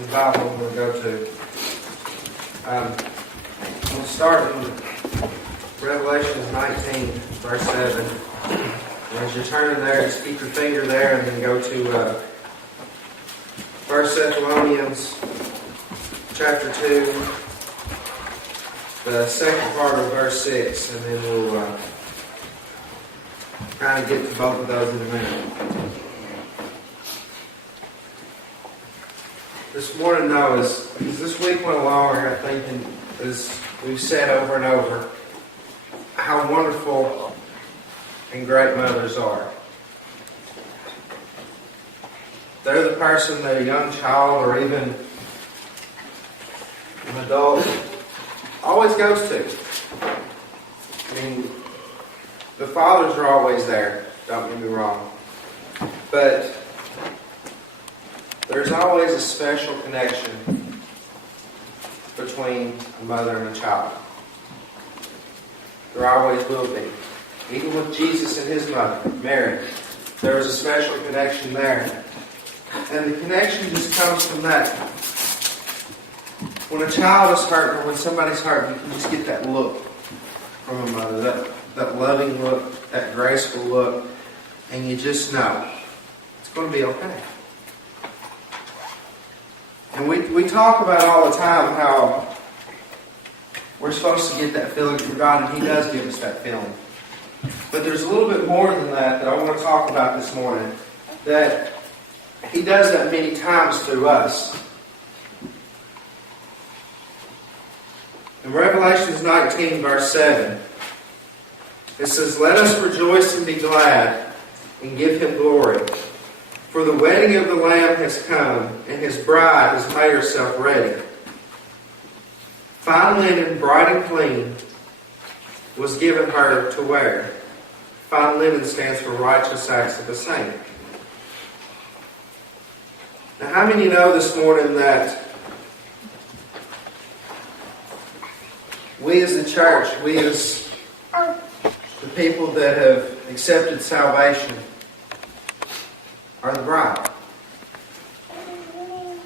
in the Bible I'm going to go to. We'll start in Revelation 19, verse 7. And as you're turning there, just keep your finger there and then go to 1 Thessalonians chapter 2, the second part of verse 6, and then we'll kind of get to both of those in a minute. This morning, though, as this week went along, I got thinking, as we've said over and over, how wonderful and great mothers are. They're the person that a young child or even an adult always goes to. I mean, the fathers are always there, don't get me wrong. But there's always a special connection between a mother and a child. There always will be. Even with Jesus and his mother, Mary, there was a special connection there. And the connection just comes from that. When a child is hurt or when somebody's hurt, you can just get that look from a mother, that loving look, that graceful look, and you just know it's going to be okay. And we talk about all the time how we're supposed to get that feeling from God, and he does give us that feeling. But there's a little bit more than that I want to talk about this morning, that he does that many times through us. In Revelation 19, verse 7, it says, "Let us rejoice and be glad and give him glory. For the wedding of the Lamb has come, and his bride has made herself ready. Fine linen, bright and clean, was given her to wear." Fine linen stands for righteous acts of a saint. Now, how many know this morning that we as the church, we as the people that have accepted salvation, are the bride?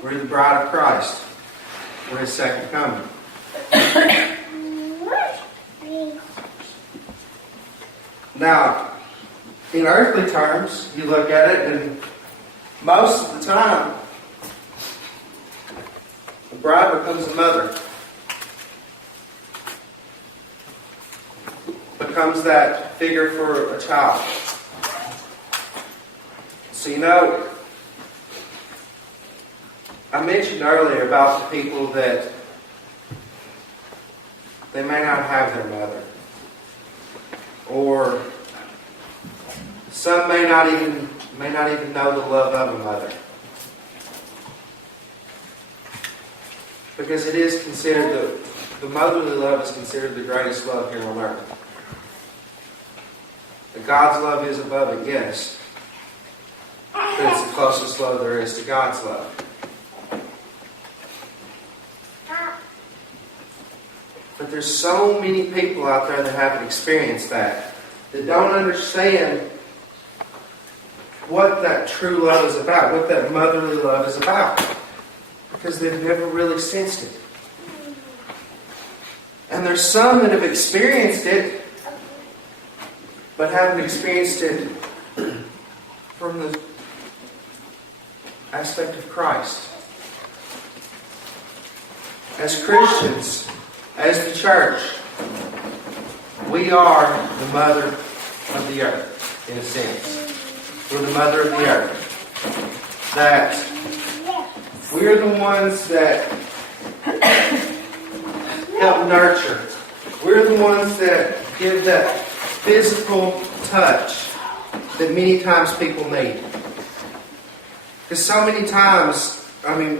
We're the bride of Christ. We're his second coming. Now, in earthly terms, you look at it, and most of the time, the bride becomes a mother. Becomes that figure for a child. So I mentioned earlier about the people that they may not have their mother. Or some may not even know the love of a mother. Because it is considered, the motherly love is considered the greatest love here on earth. That God's love is above it, yes. But it's the closest love there is to God's love. But there's so many people out there that haven't experienced that don't understand what that true love is about, what that motherly love is about. Because they've never really sensed it. And there's some that have experienced it, but haven't experienced it from the aspect of Christ. As Christians, as the church, we are the mother of the earth, in a sense. We're the mother of the earth. That we're the ones that help nurture. We're the ones that give that physical touch that many times people need. Because so many times,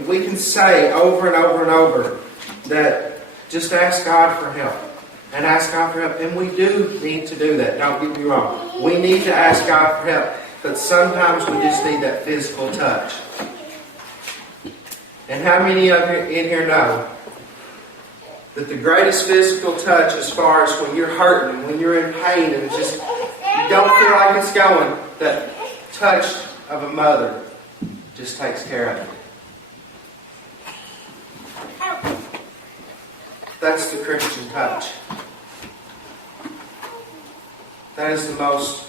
we can say over and over and over that just ask God for help. And ask God for help. And we do need to do that. Don't get me wrong. We need to ask God for help. But sometimes we just need that physical touch. And how many of you in here know that the greatest physical touch, as far as when you're hurting, when you're in pain, and just you don't feel like it's going, that touch of a mother just takes care of it. That's the Christian touch. That is the most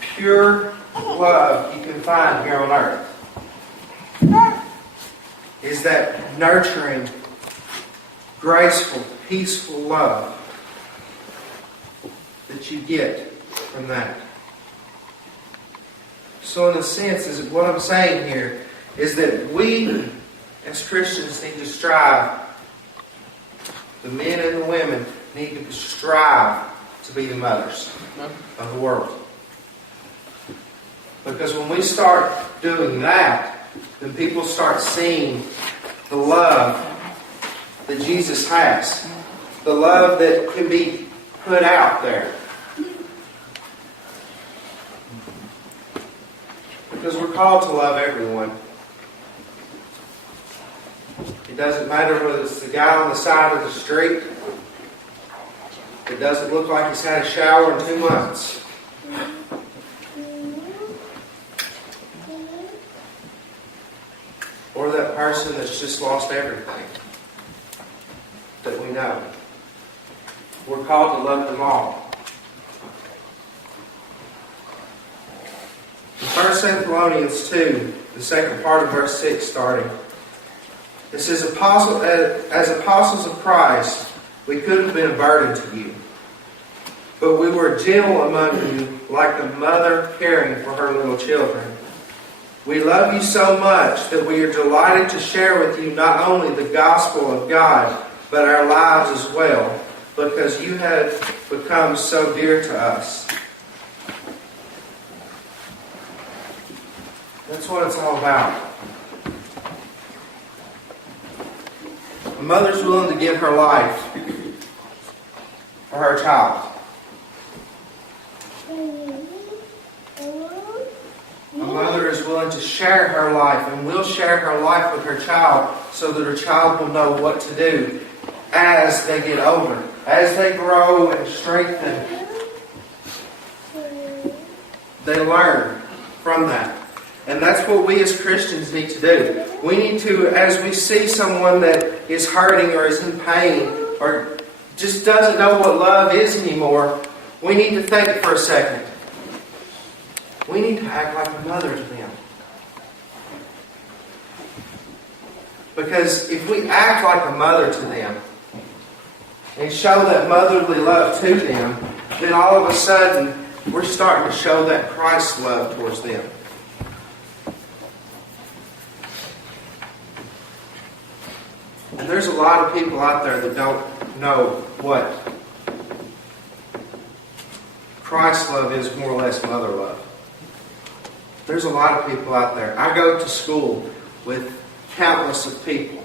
pure love you can find here on earth. Is that nurturing, graceful, peaceful love that you get from that. So in a sense, what I'm saying here is that we as Christians need to strive. The men and the women need to strive to be the mothers of the world. Because when we start doing that, then people start seeing the love that Jesus has. The love that can be put out there. Because we're called to love everyone. It doesn't matter whether it's the guy on the side of the street. It doesn't look like he's had a shower in 2 months. Or that person that's just lost everything that we know. We're called to love them all. In 1 Thessalonians 2, the second part of verse 6 starting, it says, as apostles of Christ, we could have been a burden to you. But we were gentle among you, like a mother caring for her little children. We love you so much that we are delighted to share with you not only the gospel of God, but our lives as well, because you have become so dear to us. That's what it's all about. A mother's willing to give her life for her child. A mother is willing to share her life and will share her life with her child so that her child will know what to do as they get older, as they grow and strengthen. They learn from that. And that's what we as Christians need to do. We need to, as we see someone that is hurting or is in pain or just doesn't know what love is anymore, we need to think for a second. We need to act like a mother to them. Because if we act like a mother to them and show that motherly love to them, then all of a sudden we're starting to show that Christ love towards them. And there's a lot of people out there that don't know what Christ's love is, more or less mother love. There's a lot of people out there. I go to school with countless of people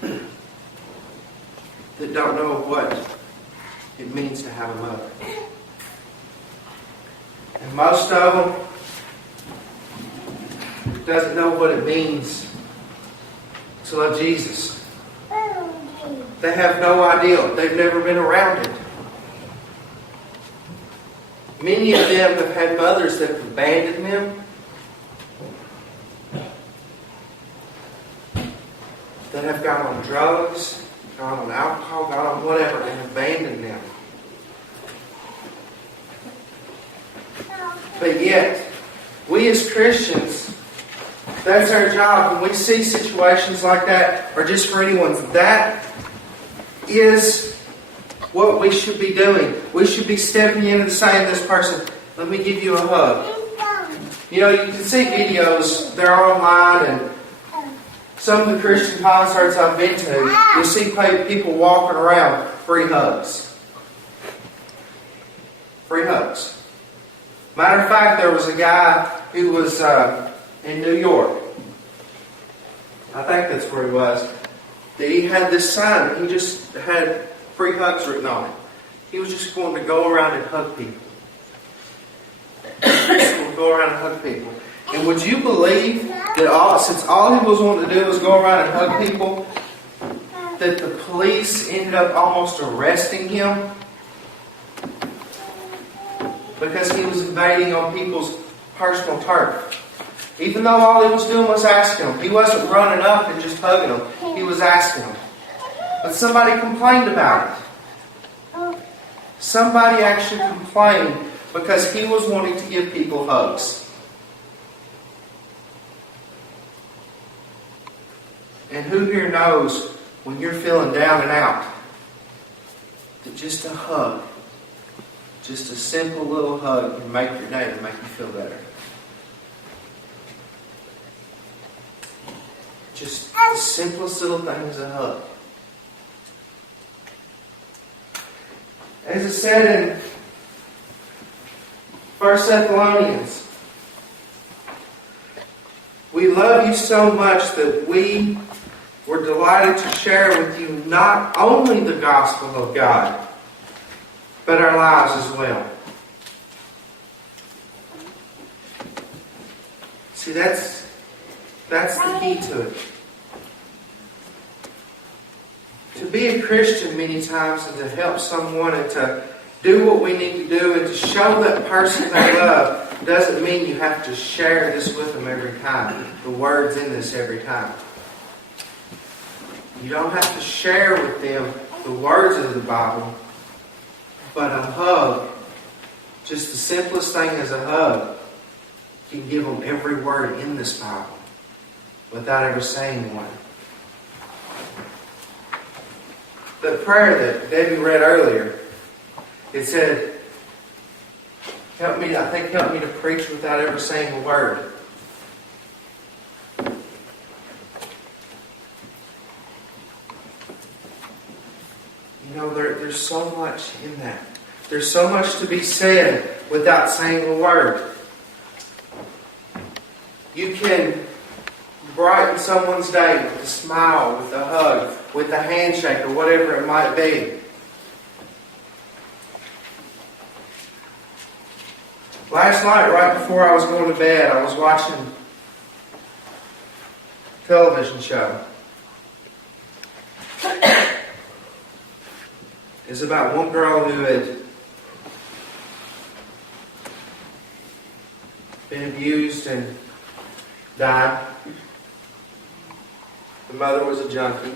that don't know what it means to have a mother. And most of them doesn't know what it means to love Jesus. They have no idea. They've never been around it. Many of them have had mothers that have abandoned them, that have gone on drugs, gone on alcohol, gone on whatever, and abandoned them. But yet, we as Christians, that's our job. When we see situations like that, or just for anyone, that is what we should be doing. We should be stepping in and saying to this person, let me give you a hug. You know, you can see videos, they're online, and some of the Christian concerts I've been to, you see people walking around, free hugs. Free hugs. Matter of fact, there was a guy who was in New York. I think that's where he was. He had this sign. He just had free hugs written on it. He was just going to go around and hug people. Go around and hug people. And would you believe that since all he was wanting to do was go around and hug people, that the police ended up almost arresting him because he was invading on people's personal turf. Even though all he was doing was asking them. He wasn't running up and just hugging them. He was asking them. But somebody complained about it. Somebody actually complained because he was wanting to give people hugs. And who here knows when you're feeling down and out that just a hug, just a simple little hug can make your day and make you feel better? Just the simplest little thing is a hug. As it said in 1 Thessalonians, we love you so much that we were delighted to share with you not only the gospel of God, but our lives as well. See, that's the key to it. To be a Christian many times and to help someone and to do what we need to do and to show that person they love doesn't mean you have to share this with them every time. The words in this every time. You don't have to share with them the words of the Bible, but a hug, just the simplest thing as a hug, can give them every word in this Bible without ever saying one. The prayer that Debbie read earlier, it said, help me to preach without ever saying a word. You know, there's so much in that. There's so much to be said without saying a word. You can brighten someone's day with a smile, with a hug, with a handshake, or whatever it might be. Last night, right before I was going to bed, I was watching a television show. It's about one girl who had been abused and died. The mother was a junkie.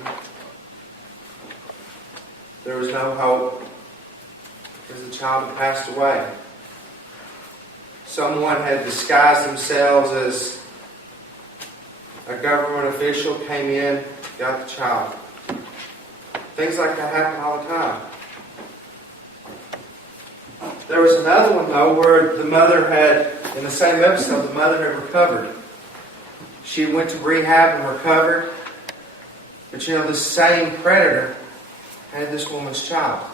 There was no hope because the child had passed away. Someone had disguised themselves as a government official, came in, got the child. Things like that happen all the time. There was another one, though, where the mother had, in the same episode, the mother had recovered. She went to rehab and recovered. But you know, the same predator had this woman's child.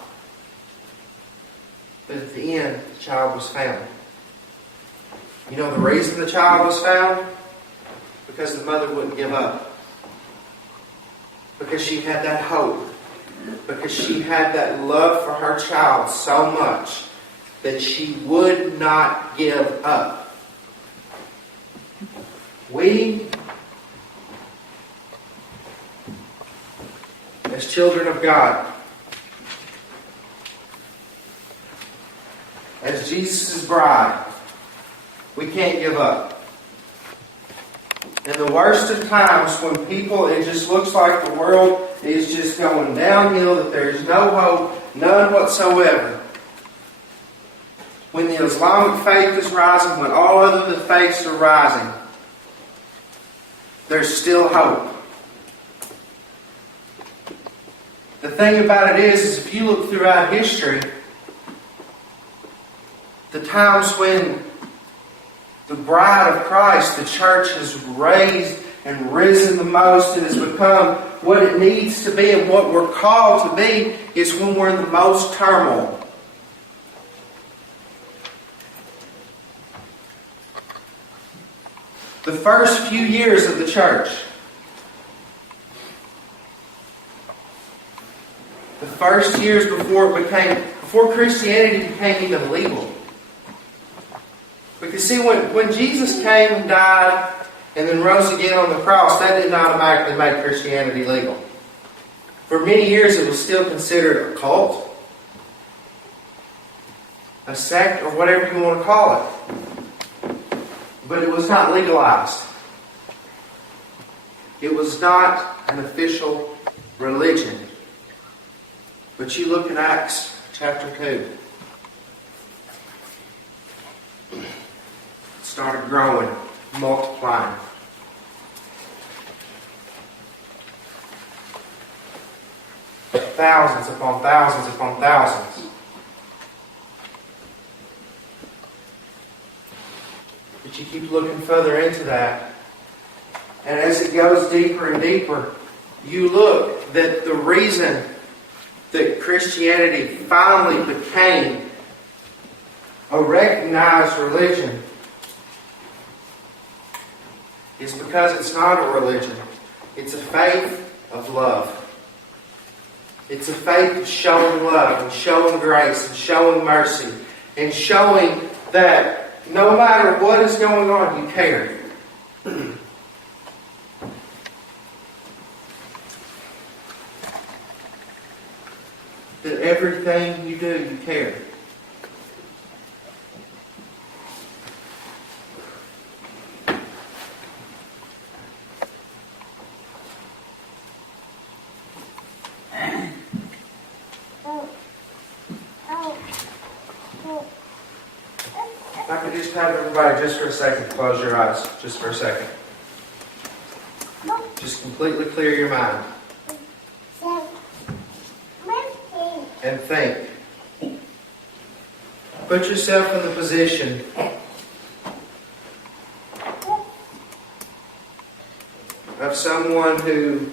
But at the end, the child was found. You know the reason the child was found? Because the mother wouldn't give up. Because she had that hope. Because she had that love for her child so much that she would not give up. We, as children of God, as Jesus' bride, we can't give up. In the worst of times, when it just looks like the world is just going downhill, that there's no hope, none whatsoever. When the Islamic faith is rising, when all other faiths are rising, there's still hope. The thing about it is if you look throughout history, the times when the bride of Christ, the church, has raised and risen the most and has become what it needs to be and what we're called to be, is when we're in the most turmoil. The first few years of the church, the first years before Christianity became even legal. Because see, when Jesus came and died and then rose again on the cross, that didn't automatically make Christianity legal. For many years it was still considered a cult, a sect, or whatever you want to call it. But it was not legalized. It was not an official religion. But you look in Acts chapter 2. It started growing, multiplying. Thousands upon thousands upon thousands. But you keep looking further into that. And as it goes deeper and deeper, you look that the reason that Christianity finally became a recognized religion is because it's not a religion. It's a faith of love. It's a faith of showing love and showing grace and showing mercy and showing that no matter what is going on, you care. That everything you do, you care. If I could just have everybody just for a second close your eyes, just for a second. Just completely clear your mind. And think. Put yourself in the position of someone who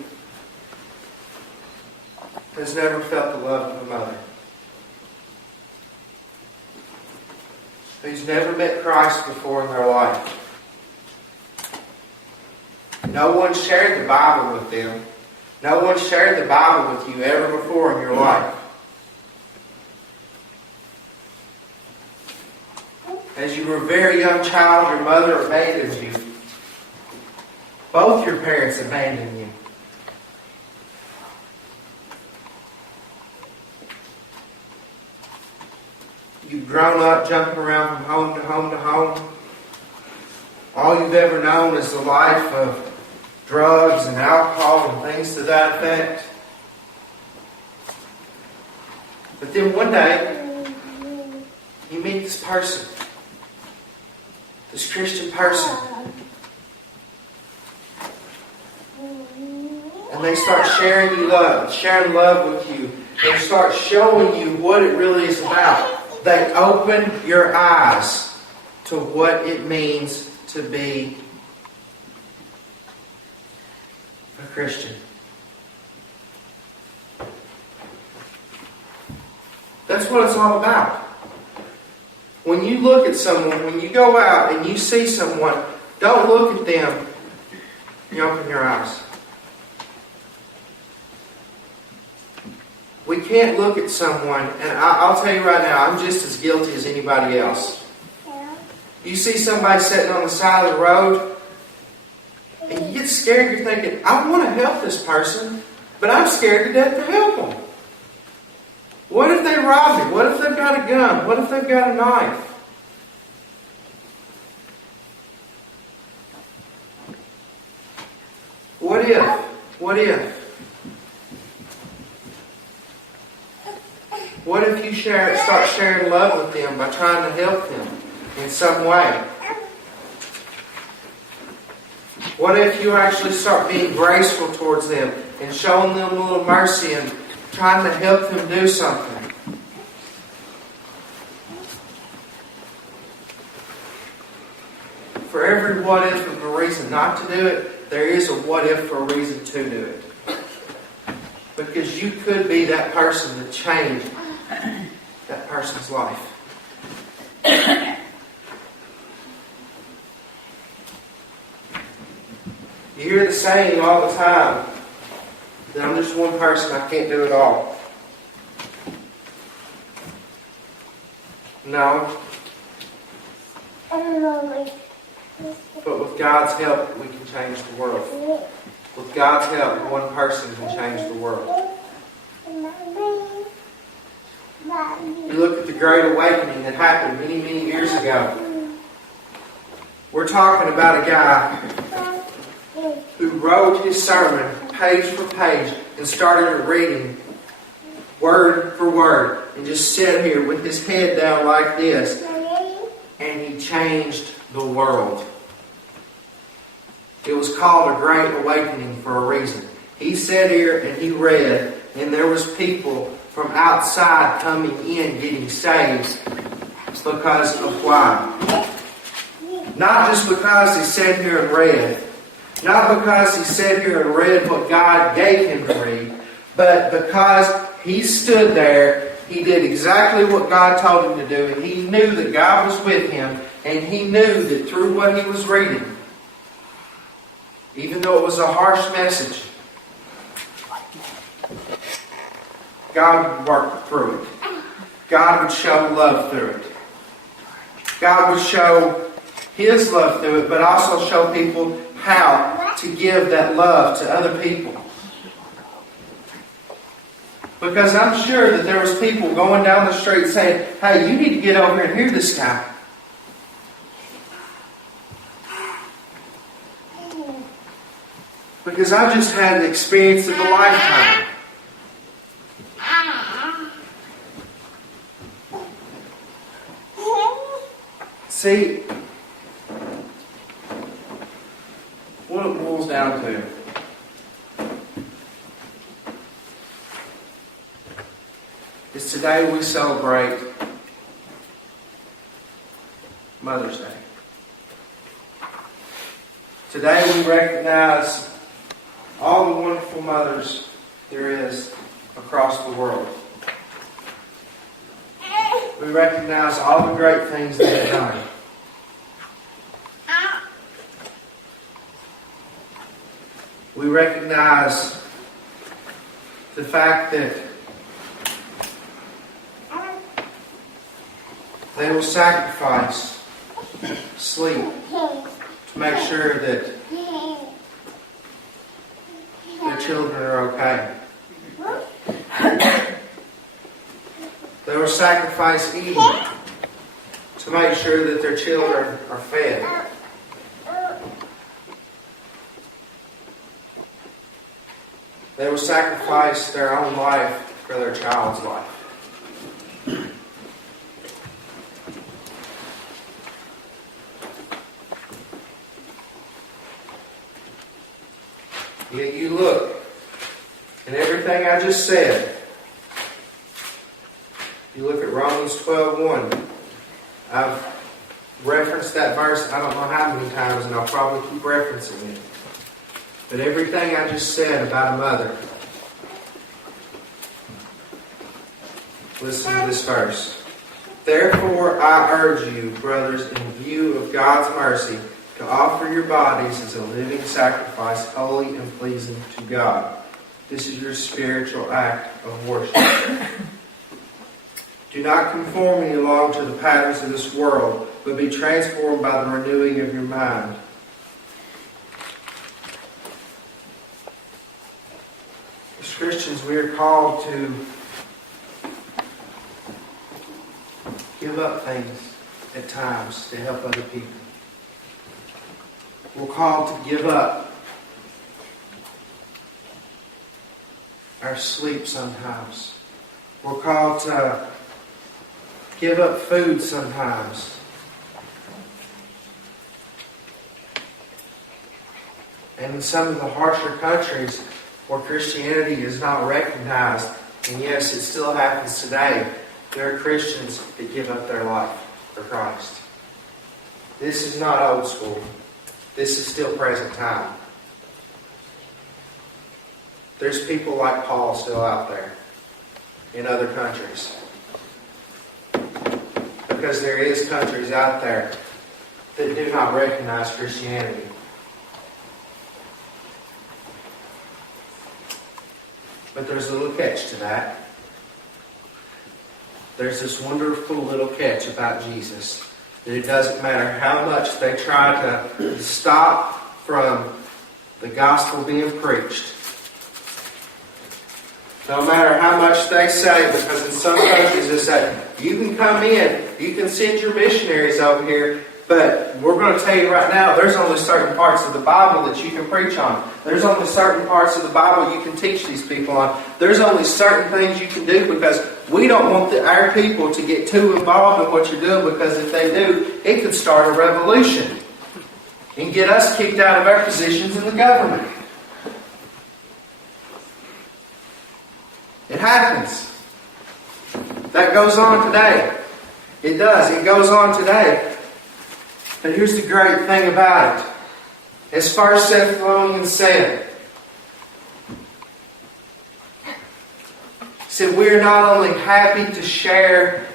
has never felt the love of a mother. Who's never met Christ before in their life. No one shared the Bible with them. No one shared the Bible with you ever before in your life. As you were a very young child, your mother abandoned you. Both your parents abandoned you. You've grown up jumping around from home to home to home. All you've ever known is the life of drugs and alcohol and things to that effect. But then one day, you meet this person. This Christian person. And they start sharing you love, sharing love with you. They start showing you what it really is about. They open your eyes to what it means to be a Christian. That's what it's all about. When you look at someone, when you go out and you see someone, don't look at them. You open your eyes. We can't look at someone, and I'll tell you right now, I'm just as guilty as anybody else. You see somebody sitting on the side of the road, and you get scared. You're thinking, I want to help this person, but I'm scared to death to help them. What if they rob me? What if they've got a gun? What if they've got a knife? What if? What if? What if you start sharing love with them by trying to help them in some way? What if you actually start being graceful towards them and showing them a little mercy and trying to help them do something? For every what if of a reason not to do it, there is a what if for a reason to do it. Because you could be that person that changed that person's life. You hear the saying all the time that I'm just one person, I can't do it all. No. But with God's help, we can change the world. With God's help, one person can change the world. You look at the Great Awakening that happened many, many years ago. We're talking about a guy who wrote his sermon page for page and started reading word for word, and just sit here with his head down like this, and he changed the world. It was called a Great Awakening for a reason. He sat here and he read, and there was people from outside coming in getting saved because of why? Not just because he sat here and read, not because he sat here and read what God gave him to read, but because he stood there, he did exactly what God told him to do, and he knew that God was with him, and he knew that through what he was reading, even though it was a harsh message, God would work through it. God would show love through it. God would show His love through it, but also show people how to give that love to other people. Because I'm sure that there was people going down the street saying, "Hey, you need to get over here and hear this guy." Because I just had the experience of a lifetime. See, what it boils down to is today we celebrate Mother's Day. Today we recognize all the wonderful mothers there is across the world. We recognize all the great things they've done. We recognize the fact that they will sacrifice sleep to make sure that their children are okay. They will sacrifice eating to make sure that their children are fed. They will sacrifice their own life for their child's life. Yet you look, and everything I just said, you look at Romans 12:1. I've referenced that verse I don't know how many times, and I'll probably keep referencing it. But everything I just said about a mother, listen to this verse. Therefore I urge you, brothers, in view of God's mercy, to offer your bodies as a living sacrifice, holy and pleasing to God. This is your spiritual act of worship. Do not conform any longer to the patterns of this world, but be transformed by the renewing of your mind. As Christians, we are called to give up things at times to help other people. We're called to give up our sleep sometimes. We're called to give up food sometimes. And in some of the harsher countries where Christianity is not recognized, and yes, it still happens today, there are Christians that give up their life for Christ. This is not old school. This is still present time. There's people like Paul still out there in other countries. Because there is countries out there that do not recognize Christianity. But there's a little catch to that. There's this wonderful little catch about Jesus. That it doesn't matter how much they try to stop from the gospel being preached. No matter how much they say, because in some countries they say, you can come in, you can send your missionaries over here, But we're going to tell you right now, there's only certain parts of the Bible that you can preach on. There's only certain parts of the Bible you can teach these people on. There's only certain things you can do, because we don't want our people to get too involved in what you're doing, because if they do, it could start a revolution and get us kicked out of our positions in the government. It happens. That goes on today. It does. It goes on today. But here's the great thing about it. As 1 Thessalonians said, we're not only happy to share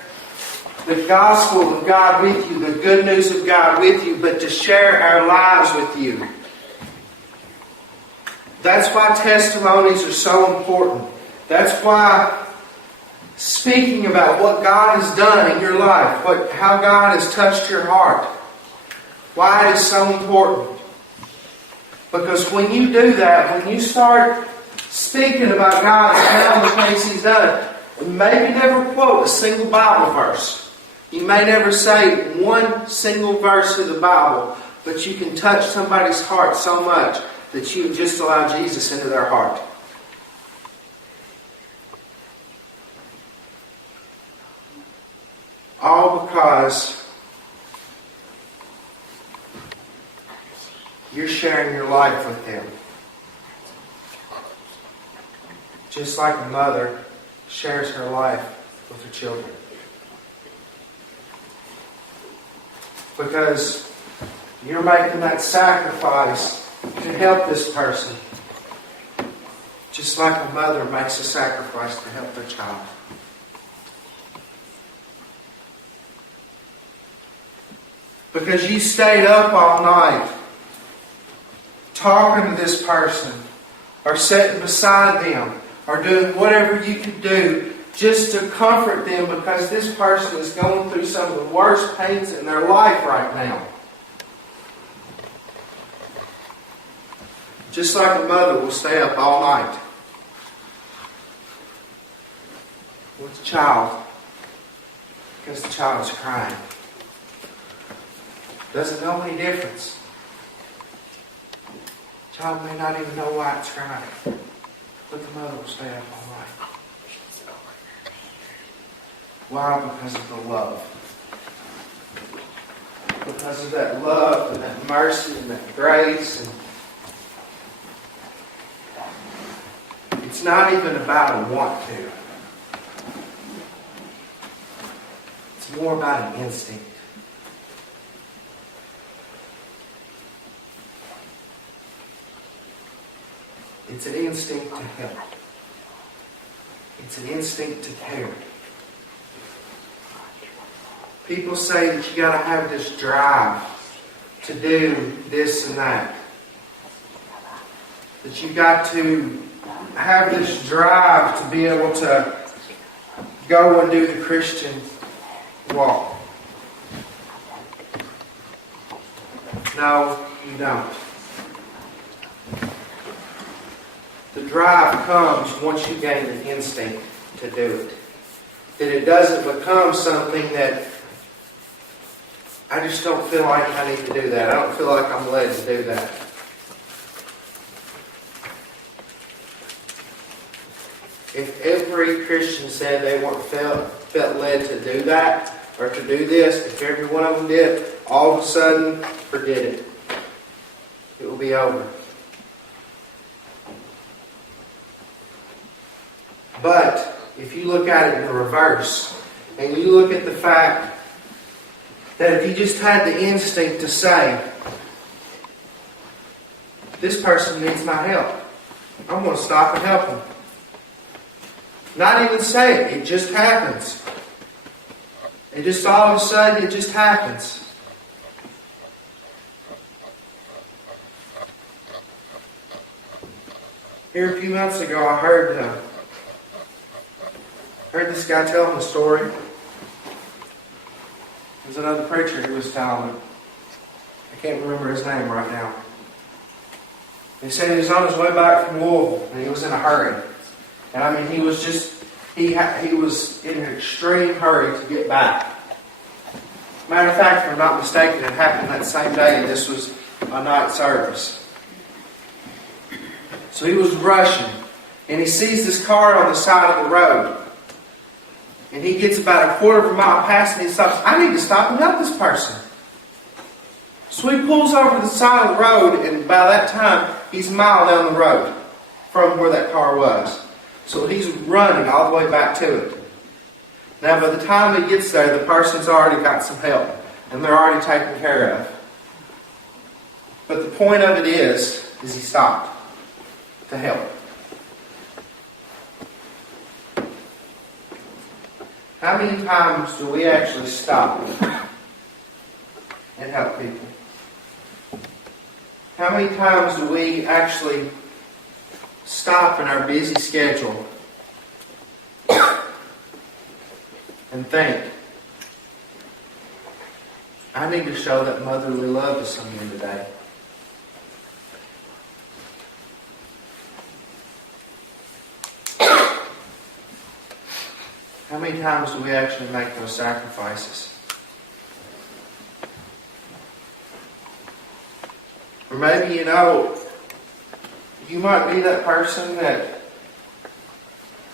the gospel of God with you, the good news of God with you, but to share our lives with you. That's why testimonies are so important. That's why speaking about what God has done in your life, how God has touched your heart, why it is so important. Because when you do that, when you start speaking about God and all the things He's done, maybe never quote a single Bible verse. You may never say one single verse of the Bible, but you can touch somebody's heart so much that you just allow Jesus into their heart. All because you're sharing your life with them. Just like a mother shares her life with her children. Because you're making that sacrifice to help this person. Just like a mother makes a sacrifice to help their child. Because you stayed up all night talking to this person, or sitting beside them, or doing whatever you could do just to comfort them, because this person is going through some of the worst pains in their life right now. Just like a mother will stay up all night with the child because the child is crying. Doesn't know any difference. Child may not even know why it's crying, but the mother will stay up all night. Why? Because of the love. Because of that love and that mercy and that grace. And it's not even about a want to. It's more about an instinct. It's an instinct to help. It's an instinct to care. People say that you got to have this drive to do this and that. That you got to have this drive to be able to go and do the Christian walk. No, you don't. The drive comes once you gain an instinct to do it. That it doesn't become something that I just don't feel like I need to do that. I don't feel like I'm led to do that. If every Christian said they weren't felt led to do that or to do this, if every one of them did, all of a sudden, forget it. It will be over. But if you look at it in the reverse, and you look at the fact that if you just had the instinct to say, this person needs my help, I'm going to stop and help them. Not even say it, it just happens. It just all of a sudden, it just happens. Here a few months ago, I heard this guy telling a story. There's another preacher who was telling it. I can't remember his name right now. He said he was on his way back from Louisville and he was in a hurry. And I mean, he was in an extreme hurry to get back. Matter of fact, if I'm not mistaken, it happened that same day, and this was a night service. So he was rushing, and he sees this car on the side of the road. And he gets about a quarter of a mile past, and he stops. I need to stop and help this person. So he pulls over to the side of the road, and by that time, he's a mile down the road from where that car was. So he's running all the way back to it. Now, by the time he gets there, the person's already got some help, and they're already taken care of. But the point of it is he stopped to help. How many times do we actually stop and help people? How many times do we actually stop in our busy schedule and think, I need to show that motherly love to someone today? How many times do we actually make those sacrifices? Or maybe, you might be that person that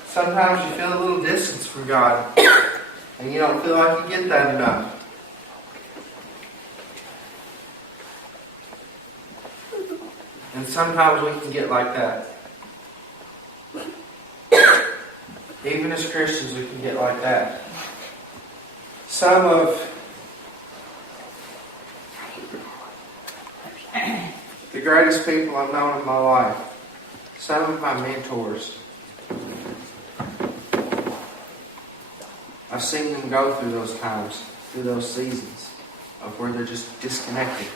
sometimes you feel a little distance from God and you don't feel like you get that enough. And sometimes we can get like that. Even as Christians, we can get like that. Some of the greatest people I've known in my life, some of my mentors, I've seen them go through those times, through those seasons of where they're just disconnected.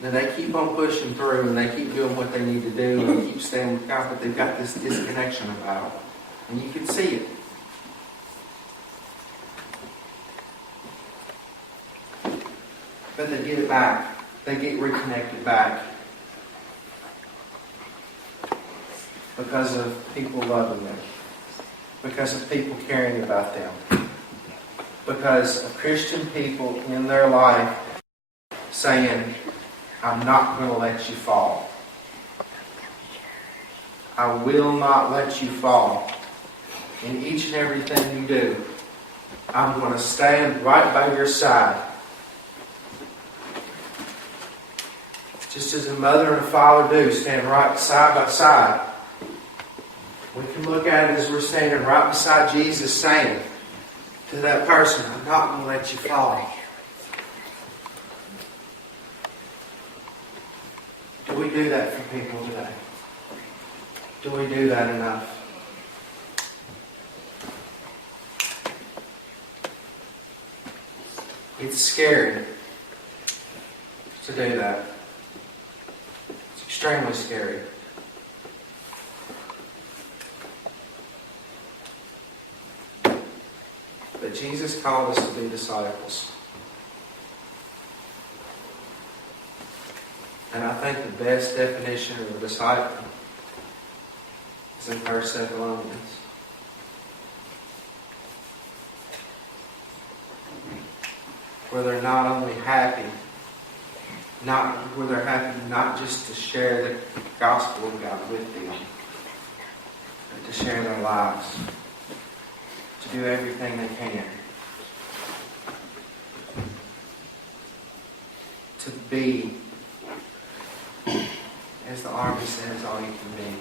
Now they keep on pushing through and they keep doing what they need to do and they keep staying with God, but they've got this disconnection about it. And you can see it. But they get it back. They get reconnected back. Because of people loving them. Because of people caring about them. Because of Christian people in their life saying, I'm not going to let you fall. I will not let you fall. In each and everything you do, I'm going to stand right by your side. Just as a mother and a father do, stand right side by side. We can look at it as we're standing right beside Jesus saying to that person, I'm not going to let you fall. Do we do that for people today? Do we do that enough? It's scary to do that. It's extremely scary. But Jesus called us to be disciples. And I think the best definition of a disciple is in 1 Thessalonians. Where they're not only happy, where they're happy not just to share the gospel of God with them, but to share their lives, to do everything they can, to be, as the Army says, all you can be.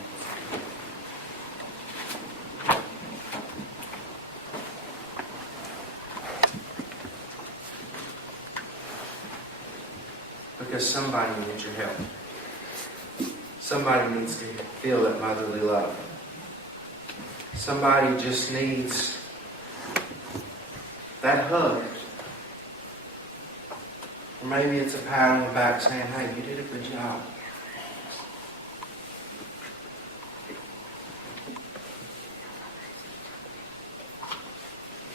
Because somebody needs your help. Somebody needs to feel that motherly love. Somebody just needs that hug. Or maybe it's a pat on the back saying, hey, you did a good job.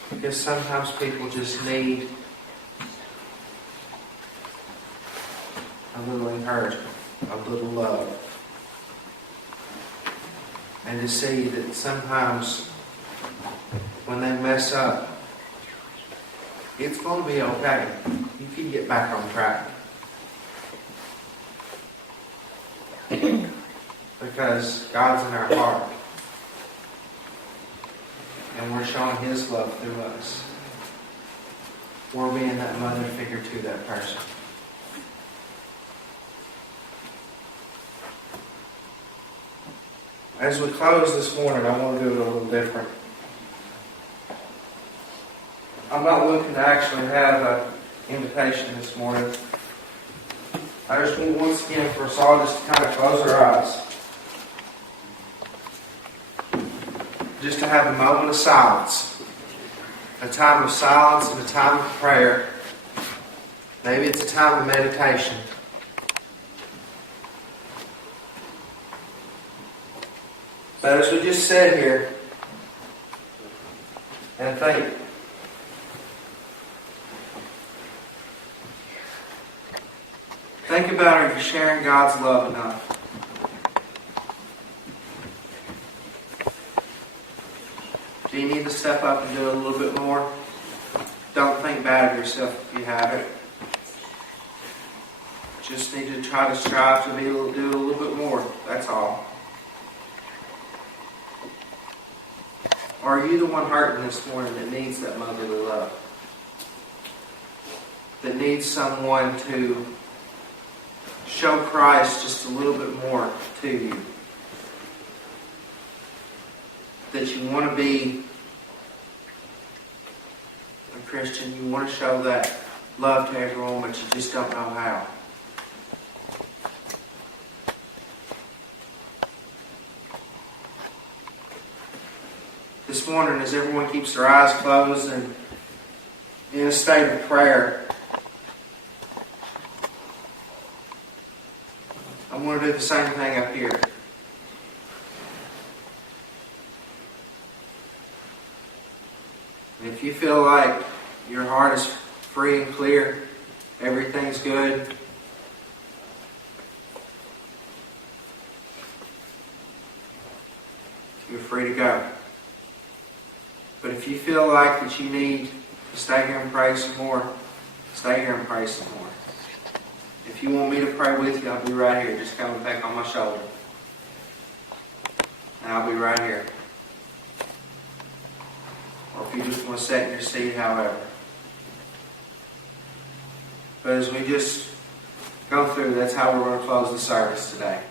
Because sometimes people just need a little encouragement, a little love. And to see that sometimes when they mess up, It's going to be okay. You can get back on track. Because God's in our heart. And we're showing His love through us. We're being that mother figure to that person. As we close this morning, I want to do it a little different. I'm not looking to actually have an invitation this morning. I just want once again for us all just to kind of close our eyes. Just to have a moment of silence. A time of silence and a time of prayer. Maybe it's a time of meditation. But as we just sit here and think, about it if you're sharing God's love enough. Do you need to step up and do it a little bit more? Don't think bad of yourself if you have it. Just need to try to strive to do it a little bit more. That's all. Or are you the one hurting this morning that needs that motherly love? That needs someone to show Christ just a little bit more to you? That you want to be a Christian, you want to show that love to everyone, but you just don't know how. This morning, as everyone keeps their eyes closed and in a state of prayer, I'm going to do the same thing up here. And if you feel like your heart is free and clear, everything's good, you're free to go. But if you feel like that you need to stay here and pray some more, stay here and pray some more. If you want me to pray with you, I'll be right here. Just come and peck on my shoulder. And I'll be right here. Or if you just want to sit in your seat, however. But as we just go through, that's how we're going to close the service today.